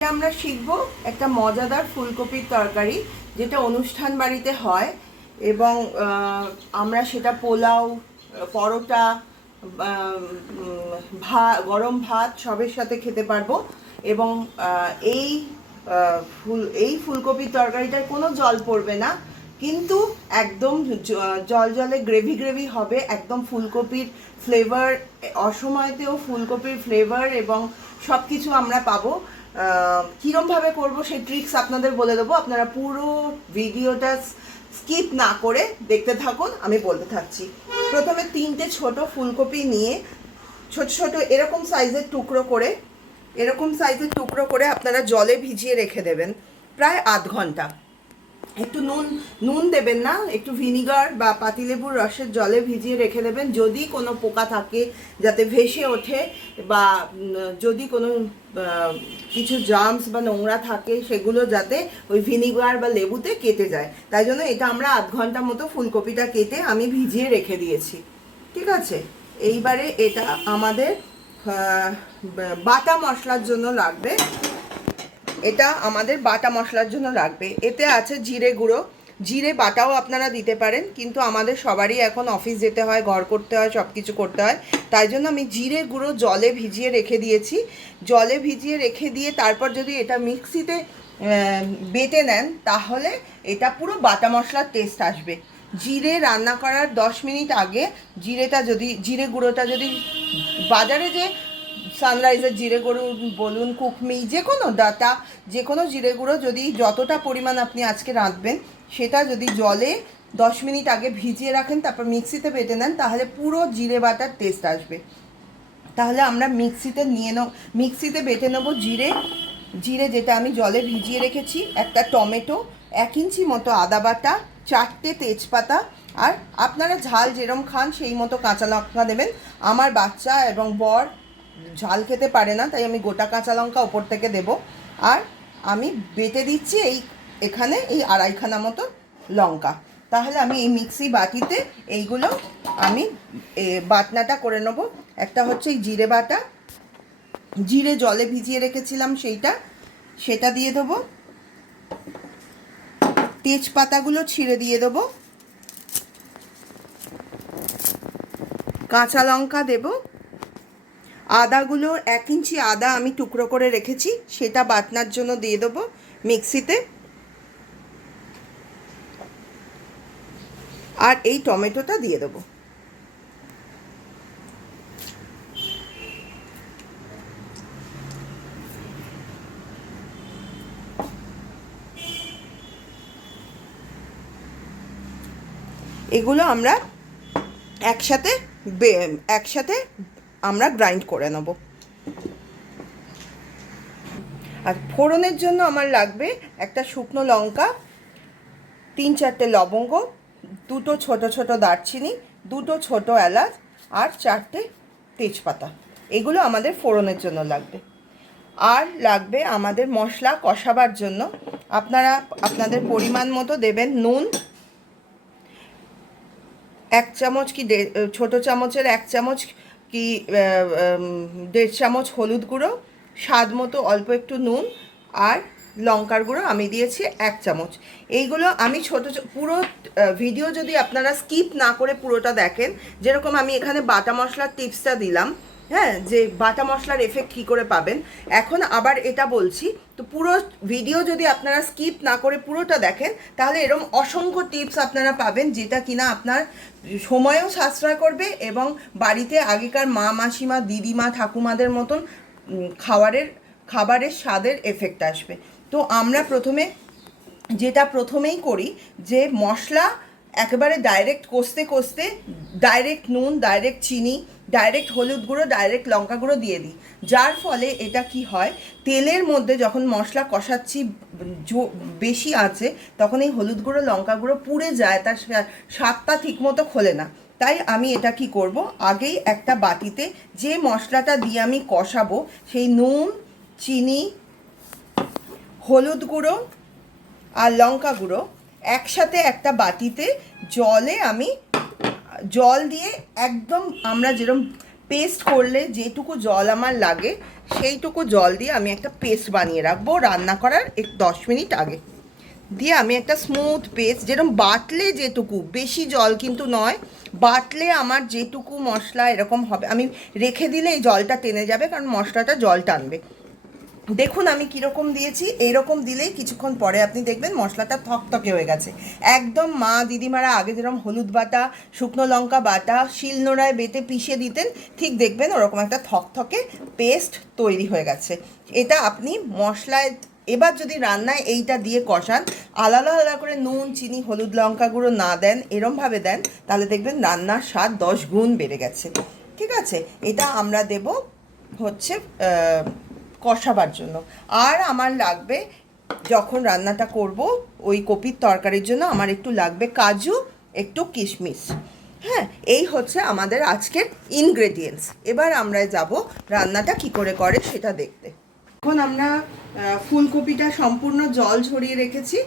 আমরা শিখব একটা মজাদার ফুলকপির তরকারি, যেটা অনুষ্ঠান বাড়িতে হয় এবং আমরা সেটা পোলাও, পরোটা, গরম ভাত সবের সাথে খেতে পারবো। এবং এই ফুলকপির তরকারিটায় কোনো জল পড়বে না, কিন্তু একদম জল জলে গ্রেভি গ্রেভি হবে। একদম ফুলকপির ফ্লেভার, অসময়তেও ফুলকপির ফ্লেভার এবং সব কিছু আমরা পাবো। কীরমভাবে করবো সেই ট্রিক্স আপনাদের বলে দেবো। আপনারা পুরো ভিডিওটা স্কিপ না করে দেখতে থাকুন, আমি বলতে থাকছি। প্রথমে 3টে ছোট ফুলকপি নিয়ে ছোট ছোট এরকম সাইজের টুকরো করে আপনারা জলে ভিজিয়ে রেখে দেবেন প্রায় আধ ঘন্টা। একটু নুন দেবেন না, একটু ভিনিগার বা পাতিলেবুর রসের জলে ভিজিয়ে রেখে দেবেন, যদি কোনো পোকা থাকে যাতে ভেসে ওঠে, বা যদি কোনো কিছু জার্মস বা নোংরা থাকে সেগুলো যাতে ওই ভিনিগার বা লেবুতে কেটে যায়। তাই জন্য এটা আমরা আধ ঘন্টা মতো ফুলকপিটা কেটে আমি ভিজিয়ে রেখে দিয়েছি। ঠিক আছে, এইবারে এটা আমাদের বাটা মশলার জন্য লাগবে। এতে আছে জিরে গুঁড়ো। জিরে বাটাও আপনারা দিতে পারেন, কিন্তু আমাদের সবারই এখন অফিস যেতে হয়, ঘর করতে হয়, সব কিছু করতে হয়, তাই জন্য আমি জিরে গুঁড়ো জলে ভিজিয়ে রেখে দিয়েছি। জলে ভিজিয়ে রেখে দিয়ে তারপর যদি এটা মিক্সিতে বেটে নেন, তাহলে এটা পুরো বাটা মশলার টেস্ট আসবে। জিরে রান্না করার 10 মিনিট আগে জিরে গুঁড়োটা যদি বাজারে যে সানরাইজের জিরে গুঁড়ো বলুন, কুকমি, যে কোনো ডাটা, যে কোনো জিরে গুঁড়ো যদি যতটা পরিমাণ আপনি আজকে রাঁধবেন, সেটা যদি জলে 10 মিনিট আগে ভিজিয়ে রাখেন, তারপর মিক্সিতে বেটে নেন, তাহলে পুরো জিরে বাটার টেস্ট আসবে। তাহলে আমরা মিক্সিতে বেটে নেবো জিরে যেটা আমি জলে ভিজিয়ে রেখেছি, একটা টমেটো, 1 ইঞ্চি মতো আদা বাটা, 4টে তেজপাতা, আর আপনারা ঝাল যেরম খান সেই মতো কাঁচা লঙ্কা দেবেন। আমার বাচ্চা এবং বর ঝাল খেতে পারে না, তাই আমি গোটা কাঁচা লঙ্কা ওপর থেকে দেব। আর আমি বেটে দিচ্ছি এখানে এই 2.5 খানা মতো লঙ্কা। তাহলে আমি এই মিক্সি বাটিতে এইগুলো আমি বাটনাটা করে নেব। একটা হচ্ছে এই জিরে বাটা, জিরে জলে ভিজিয়ে রেখেছিলাম সেটা দিয়ে দেবো। তেজপাতাগুলো ছিঁড়ে দিয়ে দেবো, কাঁচা লঙ্কা দেব, আদাগুলো 1 ইঞ্চি আদা আমি টুকরো করে রেখেছি, সেটা বাটনার জন্য দিয়ে দেবো মিক্সিতে। আর এই টমেটোটা দিয়ে দেবো। এগুলো আমরা একসাথে আমরা গ্রাইন্ড করে নেব। আর ফোড়নের জন্য আমার লাগবে একটা শুকনো লঙ্কা, 3-4টে লবঙ্গ, 2টো ছোট ছোট দারচিনি, 2টো ছোট এলাচ, আর 4টে তেজপাতা। এগুলো আমাদের ফোড়নের জন্য লাগবে। আর লাগবে আমাদের মশলা কষাবার জন্য, আপনারা আপনাদের পরিমাণ মতো দেবেন নুন, 1 চামচ কি ছোটো চামচের 1 চামচ কি 1.5 চামচ হলুদ গুঁড়ো, স্বাদ মতো অল্প একটু নুন, আর লঙ্কার গুঁড়ো আমি দিয়েছি 1 চামচ। এইগুলো আমি পুরো ভিডিও যদি আপনারা স্কিপ না করে পুরোটা দেখেন, যেরকম আমি এখানে বাটা মশলার টিপসটা দিলাম, হ্যাঁ, যে বাটা মশলার এফেক্ট কী করে পাবেন, এখন আবার এটা বলছি। তো পুরো ভিডিও যদি আপনারা স্কিপ না করে পুরোটা দেখেন, তাহলে এরকম অসংখ্য টিপস আপনারা পাবেন, যেটা কিনা আপনার সময়ও সাশ্রয় করবে এবং বাড়িতে আগেকার মা, মাসিমা, দিদিমা, ঠাকুমাদের মতন খাবারের স্বাদের এফেক্ট আসবে। তো আমরা প্রথমেই করি যে মশলা একেবারে ডাইরেক্ট কষতে ডাইরেক্ট নুন, ডাইরেক্ট চিনি, ডাইরেক্ট হলুদ গুঁড়ো, ডাইরেক্ট লঙ্কা গুঁড়ো দিয়ে দিই, যার ফলে এটা কি হয়, তেলের মধ্যে যখন মশলা কষাচ্ছি বেশি আছে, তখন এই হলুদ গুঁড়ো, লঙ্কা গুঁড়ো পুড়ে যায়, তার স্বাদটা ঠিকমতো খোলে না। তাই আমি এটা কি করব, আগেই একটা বাটিতে যে মশলাটা দিয়ে আমি কষাবো, সেই নুন, চিনি, হলুদ গুঁড়ো আর লঙ্কা গুঁড়ো একসাথে একটা বাটিতে জল দিয়ে একদম আমরা যেরকম পেস্ট করলে যেটুকু জল আমার লাগে সেইটুকু জল দিয়ে আমি একটা পেস্ট বানিয়ে রাখবো রান্না করার 10 মিনিট আগে। দিয়ে আমি একটা স্মুথ পেস্ট, যেরকম বাটলে যেটুকু, বেশি জল কিন্তু নয়, বাটলে আমার যেটুকু মশলা এরকম হবে, আমি রেখে দিলে এই জলটা টেনে যাবে, কারণ মশলাটা জল টানবে। দেখুন আমি কীরকম দিয়েছি, এইরকম দিলেই কিছুক্ষণ পরে আপনি দেখবেন মশলাটা থকথকে হয়ে গেছে। একদম মা দিদিমারা আগে যেরকম হলুদ বাটা, শুকনো লঙ্কা বাটা শিলনোড়ায় বেটে পিষে দিতেন, ঠিক দেখবেন ওরকম একটা থকথকে পেস্ট তৈরি হয়ে গেছে। এটা আপনি মশলায় এবার যদি রান্নায় এইটা দিয়ে কষান, আলাদা আলাদা করে নুন, চিনি, হলুদ, লঙ্কা গুঁড়ো না দেন, এরমভাবে দেন, তাহলে দেখবেন রান্নার স্বাদ 10 গুণ বেড়ে গেছে। ঠিক আছে, এটা আমরা দেব হচ্ছে কষাবার জন্য। আর আমার লাগবে, যখন রান্নাটা করব ওই কপির তরকারির জন্য আমার একটু লাগবে কাজু, একটু কিশমিশ। হ্যাঁ, এই হচ্ছে আমাদের আজকের ইনগ্রেডিয়েন্টস। এবার আমরা যাব রান্নাটা কি করে করে সেটা দেখতে। এখন আমরা ফুলকপিটা সম্পূর্ণ জল ঝরিয়ে রেখেছি,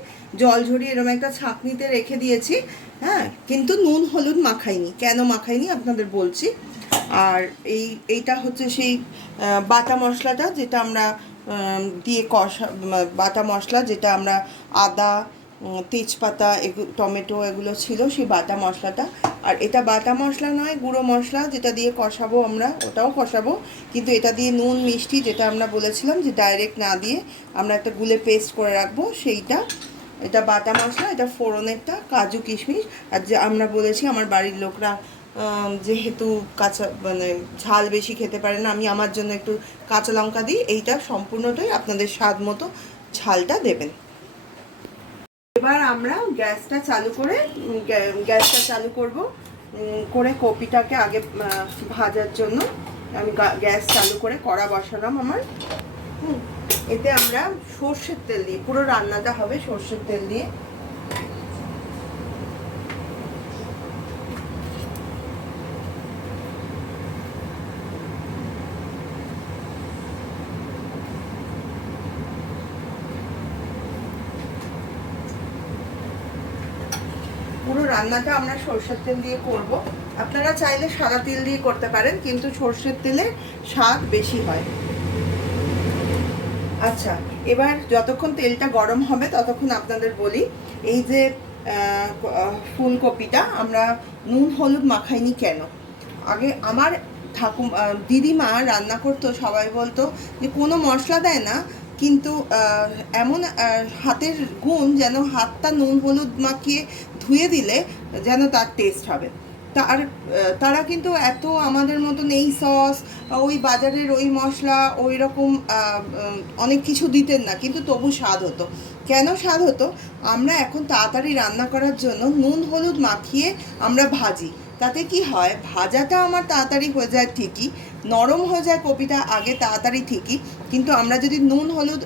জল ঝরিয়ে এরকম একটা ছাঁকনিতে রেখে দিয়েছি। হ্যাঁ, কিন্তু নুন হলুদ মাখাইনি। কেন মাখাইনি আপনাদের বলছি। আর এইটা হচ্ছে সেই বাটা মশলাটা, যেটা আমরা দিয়ে কষা, বাটা মশলা যেটা আমরা আদা, তেজপাতা, টমেটো এগুলো ছিল, সেই বাটা মশলাটা। আর এটা বাটা মশলা নয়, গুঁড়ো মশলা, যেটা দিয়ে কষাবো আমরা, ওটাও কষাবো, কিন্তু এটা দিয়ে নুন মিষ্টি যেটা আমরা বলেছিলাম যে ডাইরেক্ট না দিয়ে আমরা একটা গুলে পেস্ট করে রাখবো, সেইটা। এটা বাটা মশলা, এটা ফোড়নেরটা, কাজু কিশমিশ। আর যে আমরা বলেছি আমার বাড়ির লোকরা যেহেতু কাঁচা মানে ঝাল বেশি খেতে পারে না, আমি আমার জন্য একটু কাঁচা লঙ্কা দিই। এইটা সম্পূর্ণটাই আপনাদের স্বাদ মতো ঝালটা দেবেন। এবার আমরা গ্যাসটা চালু করব, করে কপিটাকে আগে ভাজার জন্য আমি গ্যাস চালু করে কড়া বসালাম আমার। এতে আমরা সর্ষের তেল দিয়ে, পুরো রান্নাটা হবে সর্ষের তেল দিয়ে। পুরো রান্নাটা আমরা সরষের তেল দিয়ে করব। আপনারা চাইলে সাদা তেল দিয়ে করতে পারেন, কিন্তু সরষের তেলে স্বাদ বেশি হয়। আচ্ছা, এবার যতক্ষণ তেলটা গরম হবে ততক্ষণ আপনাদের বলি, এই যে ফুলকপিটা আমরা নুন হলুদ মাখাইনি কেন। আগে আমার দিদিমা রান্না করতো, সবাই বলতো যে কোনো মশলা দেয় না, কিন্তু এমন হাতের গুণ যেন হাতটা নুন হলুদ মাখিয়ে ধুয়ে দিলে যেন তার টেস্ট হবে। তারা কিন্তু এত আমাদের মতন এই সস, ওই বাজারের ওই মশলা, ওই রকম অনেক কিছু দিতেন না, কিন্তু তবু স্বাদ হতো। কেন স্বাদ হতো? আমরা এখন তাড়াতাড়ি রান্না করার জন্য নুন হলুদ মাখিয়ে আমরা ভাজি। তাতে কি হয়, ভাজাটা আমার তাড়াতাড়ি হয়ে যায় ঠিকই, নরম হয়ে যায় কপিটা আগে তাড়াতাড়ি ঠিকই, কিন্তু আমরা যদি নুন হলুদ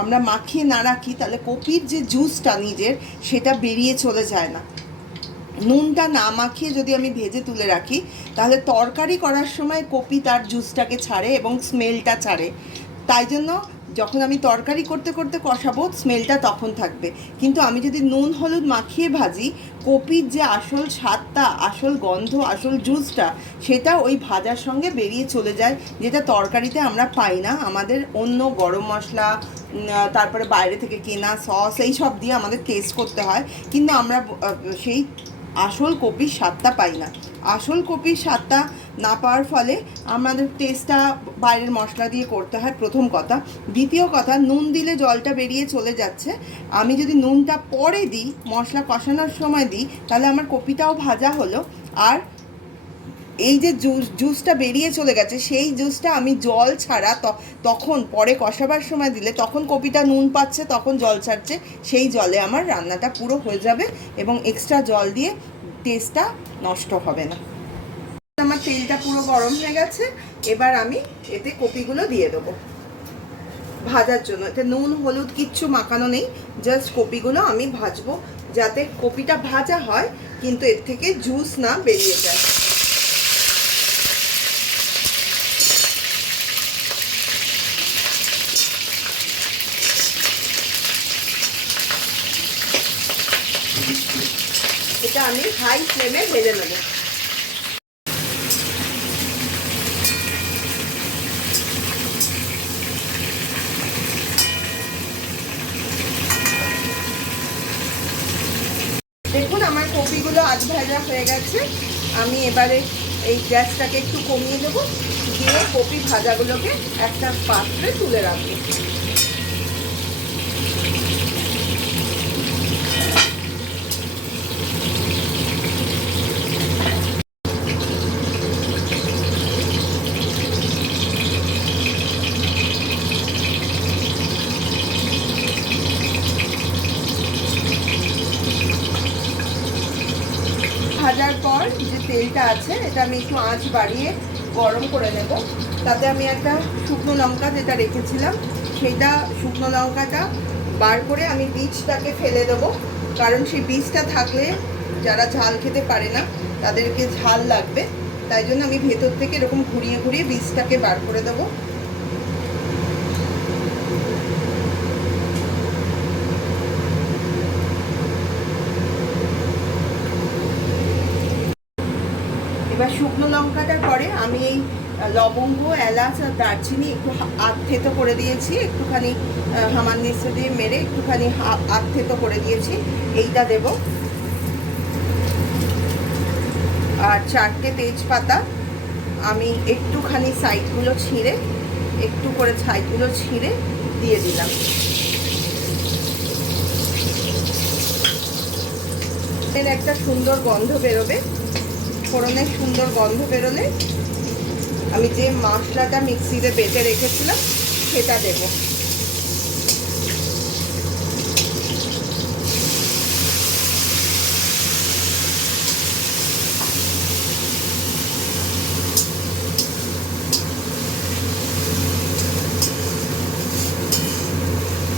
আমরা মাখিয়ে না রাখি, তাহলে কপির যে জুসটা নিজের, সেটা বেরিয়ে চলে যায় না। নুনটা না মাখিয়ে যদি আমি ভেজে তুলে রাখি, তাহলে তরকারি করার সময় কপি তার জুসটাকে ছাড়ে এবং স্মেলটা ছাড়ে। তাই জন্য যখন আমি তরকারি করতে করতে কষাবো, স্মেলটা তখন থাকবে। কিন্তু আমি যদি নুন হলুদ মাখিয়ে ভাজি, কপির যে আসল স্বাদটা, আসল গন্ধ, আসল জুসটা, সেটা ওই ভাজার সঙ্গে বেরিয়ে চলে যায়, যেটা তরকারিতে আমরা পাই না। আমাদের অন্য গরম মশলা, তারপরে বাইরে থেকে কেনা সস, এই সব দিয়ে আমাদের টেস্ট করতে হয়, কিন্তু আমরা সেই আসল কপির স্বাদটা পাই না। আসল কপির স্বাদটা না পাওয়ার ফলে আমাদের টেস্টটা বাইরের মশলা দিয়ে করতে হয়, প্রথম কথা। দ্বিতীয় কথা, নুন দিলে জলটা বেরিয়ে চলে যাচ্ছে। আমি যদি নুনটা পরে দিই, মশলা কষানোর সময় দিই, তাহলে আমার কপিটাও ভাজা হলো। আর এই যে জুসটা বেরিয়ে চলে গেছে, সেই জুসটা আমি জল ছাড়া তখন পরে কষাবার সময় দিলে, তখন কপিটা নুন পাচ্ছে, তখন জল ছাড়ছে, সেই জলে আমার রান্নাটা পুরো হয়ে যাবে এবং এক্সট্রা জল দিয়ে টেস্টটা নষ্ট হবে না। আমার তেলটা পুরো গরম হয়ে গেছে, এবার আমি এতে কপিগুলো দিয়ে দেবো ভাজার জন্য। এতে নুন হলুদ কিচ্ছু মাখানো নেই, জাস্ট কপিগুলো আমি ভাজবো, যাতে কপিটা ভাজা হয় কিন্তু এর থেকে জুস না বেরিয়ে যায়। এটা আমি হাই ফ্লেমে ভেজে নেব। ভাত ভাজা হয়ে গেছে। আমি এবারে এই গ্যাসটাকে একটু কমিয়ে দেবো, দিয়ে কপি ভাজাগুলোকে একটা পাত্রে তুলে রাখবো। ভাজার পর যে তেলটা আছে এটা আমি একটু আঁচ বাড়িয়ে গরম করে নেব। তাতে আমি একটা শুকনো লঙ্কা যেটা রেখেছিলাম সেইটা শুকনো লঙ্কাটা বার করে আমি বীজটাকে ফেলে দেবো, কারণ সেই বীজটা থাকলে যারা ঝাল খেতে পারে না তাদেরকে ঝাল লাগবে, তাই জন্য আমি ভেতর থেকে এরকম ঘুরিয়ে ঘুরিয়ে বীজটাকে বার করে দেবো। এবার শুকনো লঙ্কাটার পরে আমি এই লবঙ্গ, এলাচ আর দারচিনি একটু আধথেতো করে দিয়েছি, একটুখানি হামানদিস্তা দিয়ে মেরে একটুখানি আধথেতো করে দিয়েছি, এইটা দেব। আর 4টে তেজপাতা আমি একটুখানি সাইডগুলো ছিঁড়ে একটু করে সাইডগুলো ছিঁড়ে দিয়ে দিলাম। এর একটা সুন্দর গন্ধ বেরোবে, ফোড়নের সুন্দর গন্ধ বেরোলে আমি যে মশলাটা মিক্সিতে বেটে রেখেছিলাম সেটা দেব।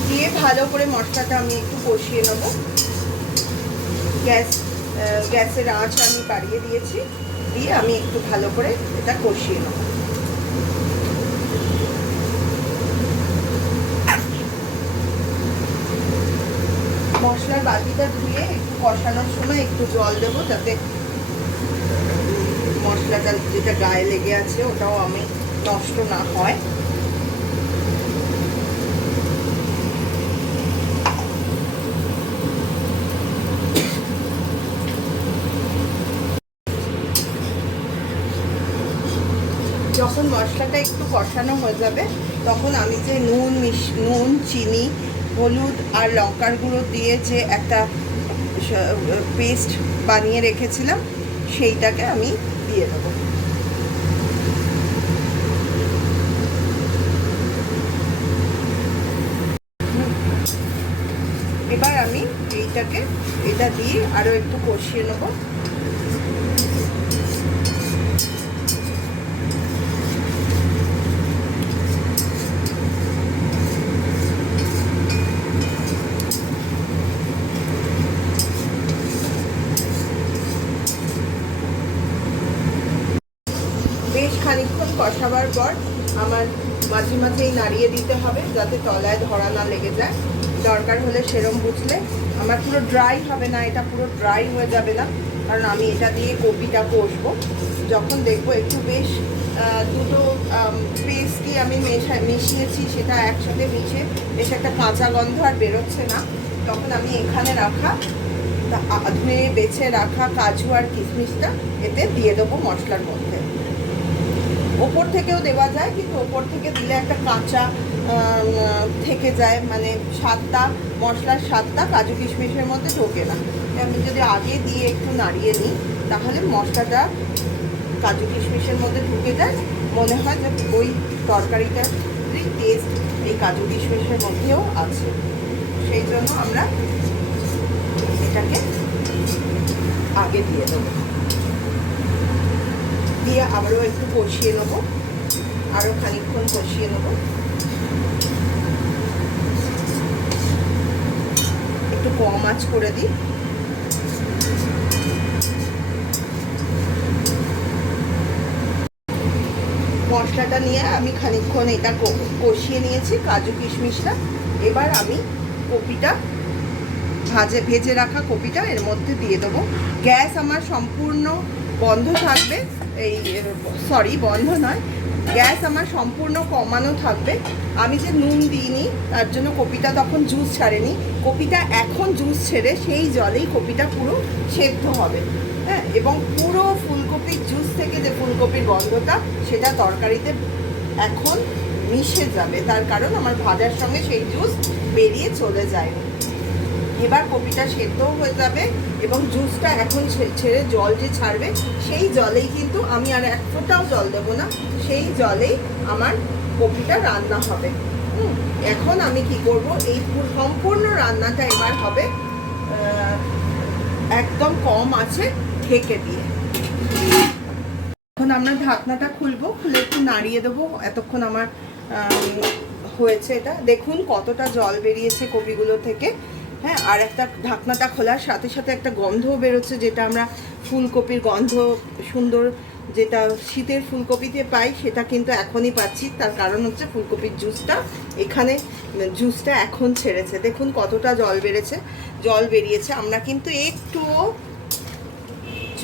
দিয়ে ভালো করে মশলাটা আমি একটু কষিয়ে নেব। গ্যাসের আঁচ আমি বাড়িয়ে দিয়েছি, দিয়ে আমি একটু ভালো করে এটা কষিয়ে নেব। মশলার বাটিটা ধুয়ে একটু কষানোর সময় একটু জল দেবো, যাতে মশলাটা যেটা গায়ে লেগে আছে ওটাও আমি নষ্ট না হয়। যখন মশলাটা একটু কষানো হয়ে যাবে তখন আমি যে নুন, চিনি, হলুদ আর লঙ্কার গুঁড়ো দিয়ে যে একটা পেস্ট বানিয়ে রেখেছিলাম সেইটাকে আমি দিয়ে দেবো। এবার আমি এটা দিয়ে আরও একটু কষিয়ে নেবো। বেশ খানিকক্ষণ কষাবার পর আমার মাঝে মাঝেই নাড়িয়ে দিতে হবে, যাতে তলায় ধরা না লেগে যায়। দরকার হলে সেরম বুঝলে, আমার পুরো ড্রাই হবে না, এটা পুরো ড্রাই হয়ে যাবে না, কারণ আমি এটা দিয়ে কপিটা কষবো। যখন দেখবো একটু বেশ দুটো পেস্টই আমি মিশিয়েছি, সেটা একসাথে মিশে বেশ একটা কাঁচা গন্ধ আর বেরোচ্ছে না, তখন আমি এখানে রাখা ধুয়ে বেছে রাখা কাজু আর কিশমিশটা এতে দিয়ে দেবো মশলার মধ্যে। ওপর থেকেও দেওয়া যায়, কিন্তু ওপর থেকে দিলে একটা কাঁচা থেকে যায়, মানে স্বাদটা, মশলার স্বাদটা কাজু কিশমিশের মধ্যে ঢোকে না। আমি যদি আগে দিয়ে একটু নাড়িয়ে নিই তাহলে মশলাটা কাজু কিশমিশের মধ্যে ঢুকে যায়, মনে হয় যে ওই তরকারিটার টেস্ট এই কাজু কিশমিশের মধ্যেও আছে। সেই জন্য আমরা এটাকে আগে দিয়ে দেবো, দিয়ে আবারও একটু কষিয়ে নেবো, আরও খানিকক্ষণ কষিয়ে নেবো। একটু কম আঁচ করে দিই। মশলাটা নিয়ে আমি খানিকক্ষণ এটা কষিয়ে নিয়েছি, কাজু কিশমিশটা। এবার আমি কপিটা ভেজে রাখা কপিটা এর মধ্যে দিয়ে দেবো। গ্যাস আমার সম্পূর্ণ বন্ধ থাকবে, বন্ধ নয়, গ্যাস আমার সম্পূর্ণ কমানো থাকবে। আমি যে নুন দিইনি তার জন্য কপিটা তখন জুস ছাড়েনি, কপিটা এখন জুস ছেড়ে সেই জলেই কপিটা পুরো সেদ্ধ হবে। এবং পুরো ফুলকপির জুস থেকে যে ফুলকপির গন্ধটা সেটা তরকারিতে এখন মিশে যাবে, তার কারণ আমার ভাজার সঙ্গে সেই জুস বেরিয়ে চলে যায়। এবার কপিটা সেদ্ধও হয়ে যাবে এবং জুসটা এখন ছেড়ে জল যে ছাড়বে সেই জলেই কিন্তু আমি আর এক ফোঁটাও জল দেবো না, সেই জলেই আমার কপিটা রান্না হবে। এখন আমি কি করব, এই সম্পূর্ণ রান্নাটা এবার হবে একদম কম আছে ঢেকে দিয়ে। এখন আমরা ঢাকনাটা খুলবো, খুলে একটু নাড়িয়ে দেবো। এতক্ষণ আমার হয়েছে এটা, দেখুন কতটা জল বেরিয়েছে কপিগুলো থেকে। হ্যাঁ, আর একটা ঢাকনাটা খোলার সাথে সাথে একটা গন্ধও বেরোচ্ছে, যেটা আমরা ফুলকপির গন্ধ সুন্দর যেটা শীতের ফুলকপিতে পাই সেটা কিন্তু এখনই পাচ্ছি। তার কারণ হচ্ছে ফুলকপির জুসটা এখন ছেড়েছে। দেখুন কতটা জল বেরিয়েছে। আমরা কিন্তু একটুও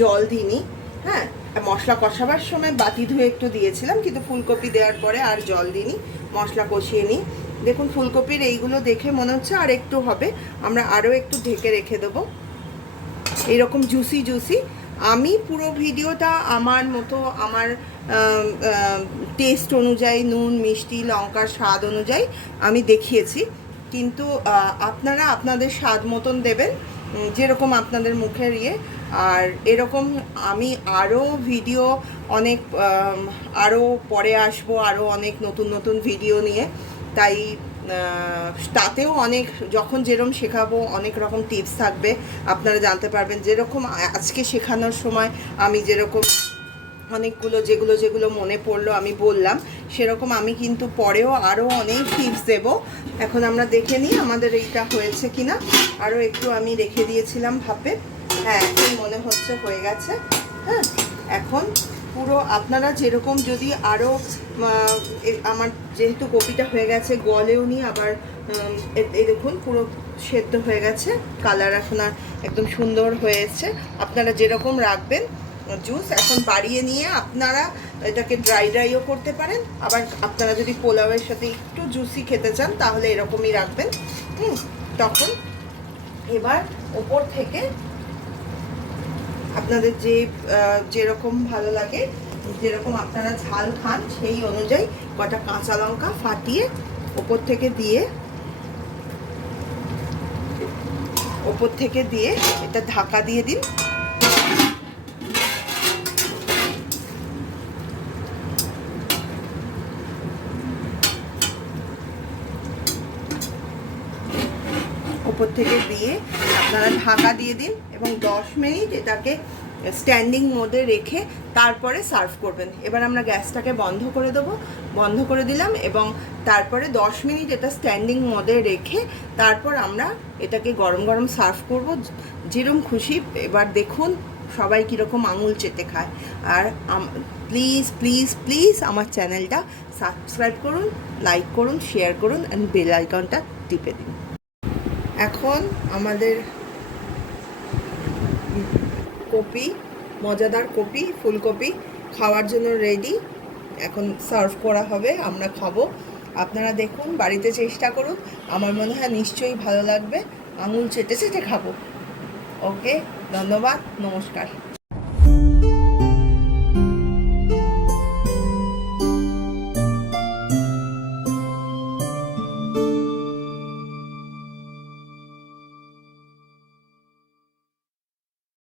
জল দিইনি। হ্যাঁ, মশলা কষাবার সময় বাটি ধুয়ে একটু দিয়েছিলাম, কিন্তু ফুলকপি দেওয়ার পরে আর জল দিইনি, মশলা কষিয়ে নিই। দেখুন ফুলকপির এইগুলো দেখে মনে হচ্ছে আর একটু হবে, আমরা আরও একটু ঢেকে রেখে দেবো। এইরকম জুসি আমি পুরো ভিডিওটা আমার মতো, আমার টেস্ট অনুযায়ী, নুন মিষ্টি লঙ্কার স্বাদ অনুযায়ী আমি দেখিয়েছি, কিন্তু আপনারা আপনাদের স্বাদ মতন দেবেন, যেরকম আপনাদের মুখের ইয়ে। আর এরকম আমি আরও ভিডিও অনেক আরও পরে আসবো, আরও অনেক নতুন ভিডিও নিয়ে। তাই তাতেও অনেক, যখন যেরকম শেখাবো অনেক রকম টিপস থাকবে, আপনারা জানতে পারবেন। যেরকম আজকে শেখানোর সময় আমি যেরকম অনেকগুলো যেগুলো মনে পড়লো আমি বললাম, সেরকম আমি কিন্তু পরেও আরও অনেক টিপস দেব। এখন আমরা দেখে নিই আমাদের এইটা হয়েছে কিনা। আরও একটু আমি রেখে দিয়েছিলাম ভাপে। হ্যাঁ, এখন মনে হচ্ছে হয়ে গেছে। হ্যাঁ, এখন পুরো আপনারা যেরকম যদি আরও, আমার যেহেতু কপিটা হয়ে গেছে গলেও নি, আবার এই দেখুন পুরো সেদ্ধ হয়ে গেছে, কালার এখন আর একদম সুন্দর হয়েছে। আপনারা যেরকম রাখবেন জুস, এখন বাড়িয়ে নিয়ে আপনারা এটাকে ড্রাইও করতে পারেন। আবার আপনারা যদি পোলাওয়ের সাথে একটু জুসি খেতে চান তাহলে এরকমই রাখবেন। তখন এবার ওপর থেকে আপনাদের যেরকম ভালো লাগে, যেরকম আপনারা ঝাল খান সেই অনুযায়ী কটা কাঁচা লঙ্কা ফাটিয়ে ওপর থেকে দিয়ে এটা ঢাকা দিয়ে দিন। ওপর থেকে দিয়ে আপনারা ঢাকা দিয়ে দিন এবং 10 মিনিট এটাকে স্ট্যান্ডিং মোডে রেখে তারপরে সার্ভ করবেন। এবার আমরা গ্যাসটাকে বন্ধ করে দেবো, বন্ধ করে দিলাম এবং তারপরে 10 মিনিট এটা স্ট্যান্ডিং মোডে রেখে তারপর আমরা এটাকে গরম গরম সার্ভ করব, যেরকম খুশি। এবার দেখুন সবাই কীরকম আঙুল চেটে খায়। আর প্লিজ প্লিজ প্লিজ আমার চ্যানেলটা সাবস্ক্রাইব করুন, লাইক করুন, শেয়ার করুন অ্যান্ড বেল আইকনটা টিপে দিন। এখন আমাদের কপি, মজাদার কপি, ফুলকপি খাওয়ার জন্য রেডি। এখন সার্ভ করা হবে, আমরা খাবো। আপনারা দেখুন, বাড়িতে চেষ্টা করুন, আমার মনে হয় নিশ্চয়ই ভালো লাগবে। আঙুল চেটে চেটে খাবো। ওকে, ধন্যবাদ, নমস্কার।